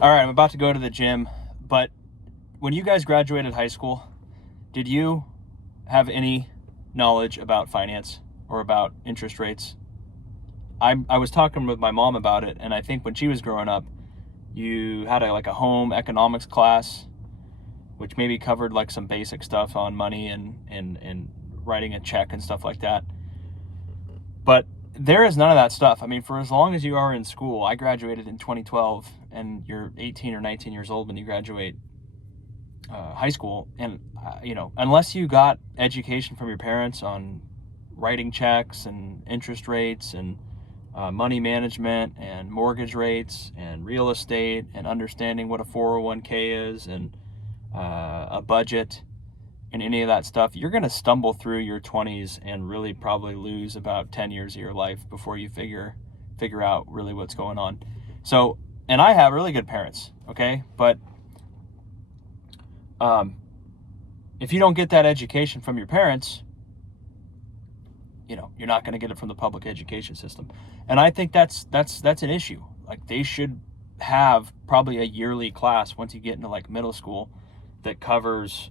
All right, I'm about to go to the gym, but when you guys graduated high school, did you have any knowledge about finance or about interest rates? I was talking with my mom about it, and I think when she was growing up, you had like a home economics class, which maybe covered like some basic stuff on money and writing a check and stuff like that. But there is none of that stuff. I mean, for as long as you are in school, I graduated in 2012, and you're 18 or 19 years old when you graduate high school, and unless you got education from your parents on writing checks and interest rates and money management and mortgage rates and real estate and understanding what a 401k is and a budget and any of that stuff, you're going to stumble through your 20s and really probably lose about 10 years of your life before you figure out really what's going on. So, and I have really good parents, okay? But if you don't get that education from your parents, you're not going to get it from the public education system. And I think that's an issue. Like, they should have probably a yearly class once you get into like middle school that covers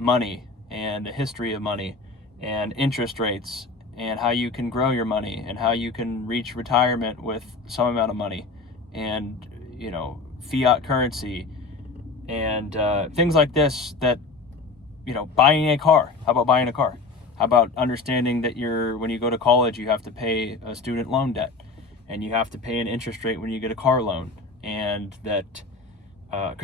money and the history of money and interest rates and how you can grow your money and how you can reach retirement with some amount of money and fiat currency and things like this. That buying a car. How about buying a car? How about understanding that when you go to college, you have to pay a student loan debt and you have to pay an interest rate when you get a car loan, and that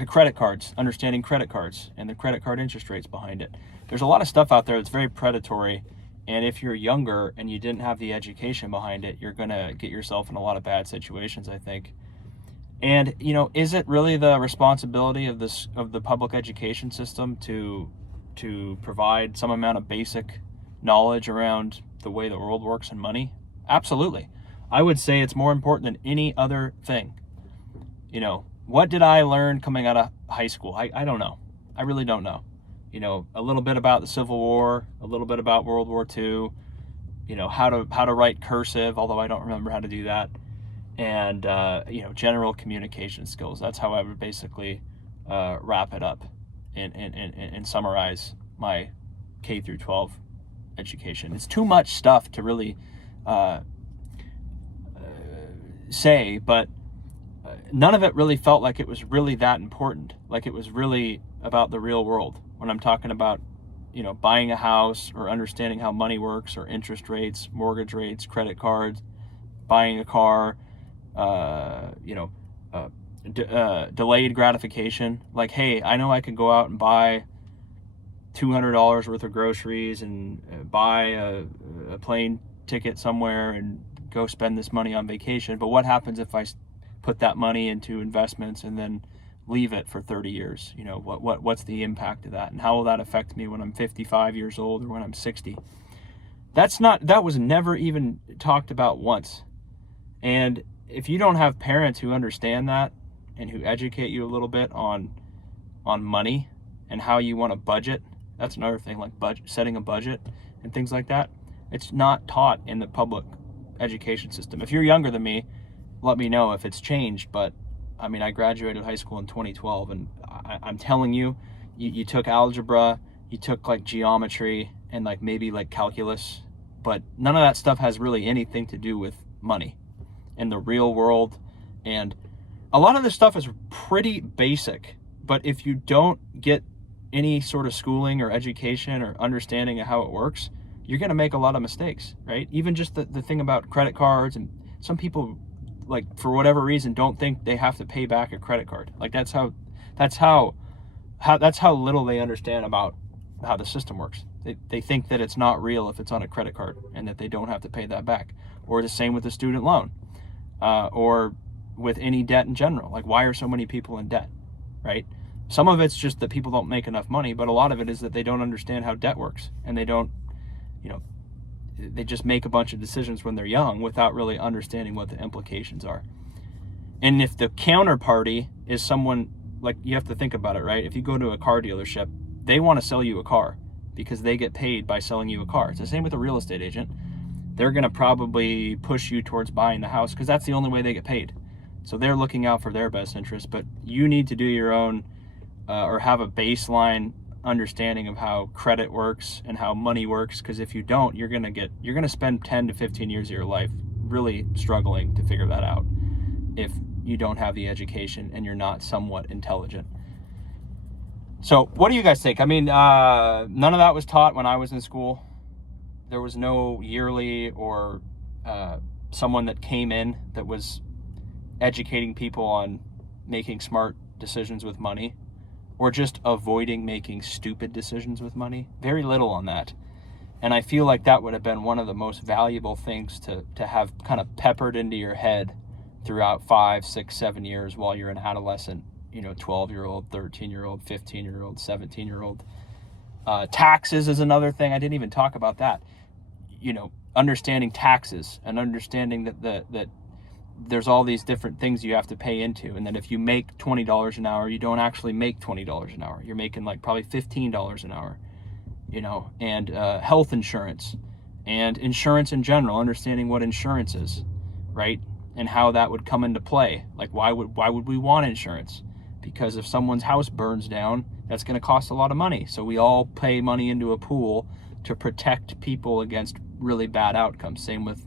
credit cards, understanding credit cards and the credit card interest rates behind it. There's a lot of stuff out there that's very predatory, and if you're younger and you didn't have the education behind it, you're going to get yourself in a lot of bad situations, I think. And is it really the responsibility of the public education system to provide some amount of basic knowledge around the way the world works and money? Absolutely. I would say it's more important than any other thing. What did I learn coming out of high school? I don't know. I really don't know. A little bit about the Civil War, a little bit about World War II, how to write cursive, although I don't remember how to do that, and general communication skills. That's how I would basically wrap it up and summarize my K through 12 education. It's too much stuff to really say, but none of it really felt like it was really that important, like it was really about the real world. When I'm talking about buying a house or understanding how money works or interest rates, mortgage rates, credit cards, buying a car, delayed gratification. Like, hey, I know I could go out and buy $200 worth of groceries and buy a plane ticket somewhere and go spend this money on vacation, but what happens if I put that money into investments and then leave it for 30 years? What's the impact of that, and how will that affect me when I'm 55 years old or when I'm 60? That was never even talked about once. And if you don't have parents who understand that and who educate you a little bit on money and how you want to budget, that's another thing, like setting a budget and things like that. It's not taught in the public education system. If you're younger than me, let me know if it's changed. But I mean, I graduated high school in 2012, and I'm telling you, you took algebra, you took like geometry and like maybe like calculus, but none of that stuff has really anything to do with money in the real world. And a lot of this stuff is pretty basic, but if you don't get any sort of schooling or education or understanding of how it works, you're going to make a lot of mistakes, right? Even just the thing about credit cards, and some people, like, for whatever reason, don't think they have to pay back a credit card. Like, that's how little they understand about how the system works. They think that it's not real if it's on a credit card and that they don't have to pay that back. Or the same with the student loan, or with any debt in general. Like, why are so many people in debt, right? Some of it's just that people don't make enough money, but a lot of it is that they don't understand how debt works, and they don't, they just make a bunch of decisions when they're young without really understanding what the implications are. And if the counterparty is someone, like, you have to think about it, right? If you go to a car dealership, they want to sell you a car because they get paid by selling you a car. It's the same with a real estate agent. They're going to probably push you towards buying the house because that's the only way they get paid. So they're looking out for their best interest, but you need to do your own or have a baseline understanding of how credit works and how money works, because if you don't, you're going to spend 10 to 15 years of your life really struggling to figure that out if you don't have the education and you're not somewhat intelligent. So what do you guys think? I mean, none of that was taught when I was in school. There was no yearly or someone that came in that was educating people on making smart decisions with money, or just avoiding making stupid decisions with money. Very little on that. And I feel like that would have been one of the most valuable things to have kind of peppered into your head throughout 5, 6, 7 years while you're an adolescent, 12-year-old, 13-year-old, 15-year-old, 17-year-old. Taxes is another thing. I didn't even talk about that. Understanding taxes and understanding that there's all these different things you have to pay into, and that if you make $20 an hour, you don't actually make $20 an hour. You're making like probably $15 an hour, and health insurance and insurance in general, understanding what insurance is, right? And how that would come into play. Like, why would we want insurance? Because if someone's house burns down, that's going to cost a lot of money. So we all pay money into a pool to protect people against really bad outcomes. Same with,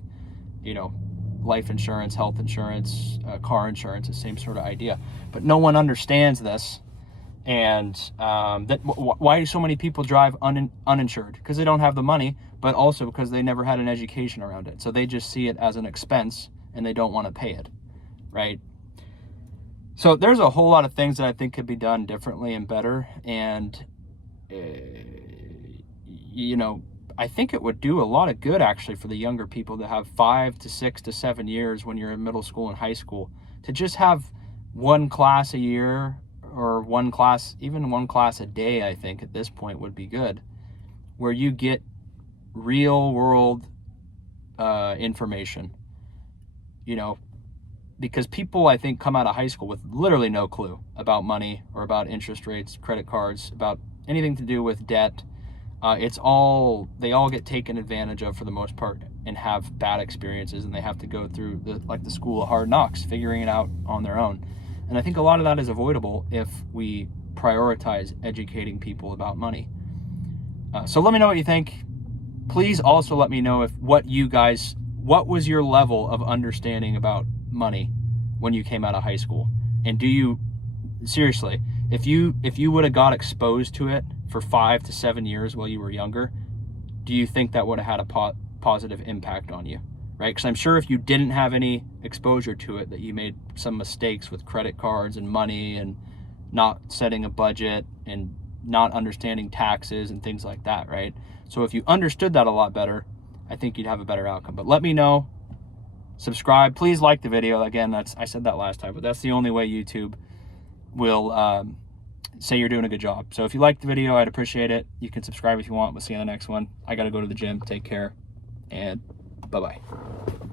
life insurance, health insurance, car insurance, the same sort of idea. But no one understands this. And why do so many people drive uninsured? Because they don't have the money, but also because they never had an education around it. So they just see it as an expense and they don't want to pay it, right? So there's a whole lot of things that I think could be done differently and better. And, I think it would do a lot of good actually for the younger people to have 5 to 6 to 7 years when you're in middle school and high school, to just have one class a year, or one class a day. I think at this point would be good, where you get real world information, because people, I think, come out of high school with literally no clue about money or about interest rates, credit cards, about anything to do with debt. They all get taken advantage of for the most part and have bad experiences, and they have to go through the school of hard knocks, figuring it out on their own. And I think a lot of that is avoidable if we prioritize educating people about money. So let me know what you think. Please also let me know what was your level of understanding about money when you came out of high school? And seriously, if you would have got exposed to it for 5 to 7 years while you were younger, do you think that would have had a positive impact on you, right? Because I'm sure if you didn't have any exposure to it, that you made some mistakes with credit cards and money and not setting a budget and not understanding taxes and things like that, right? So if you understood that a lot better, I think you'd have a better outcome. But let me know. Subscribe. Please like the video. Again, I said that last time, but that's the only way YouTube will say you're doing a good job. So if you liked the video, I'd appreciate it. You can subscribe if you want. We'll see you in the next one. I got to go to the gym. Take care, and bye-bye.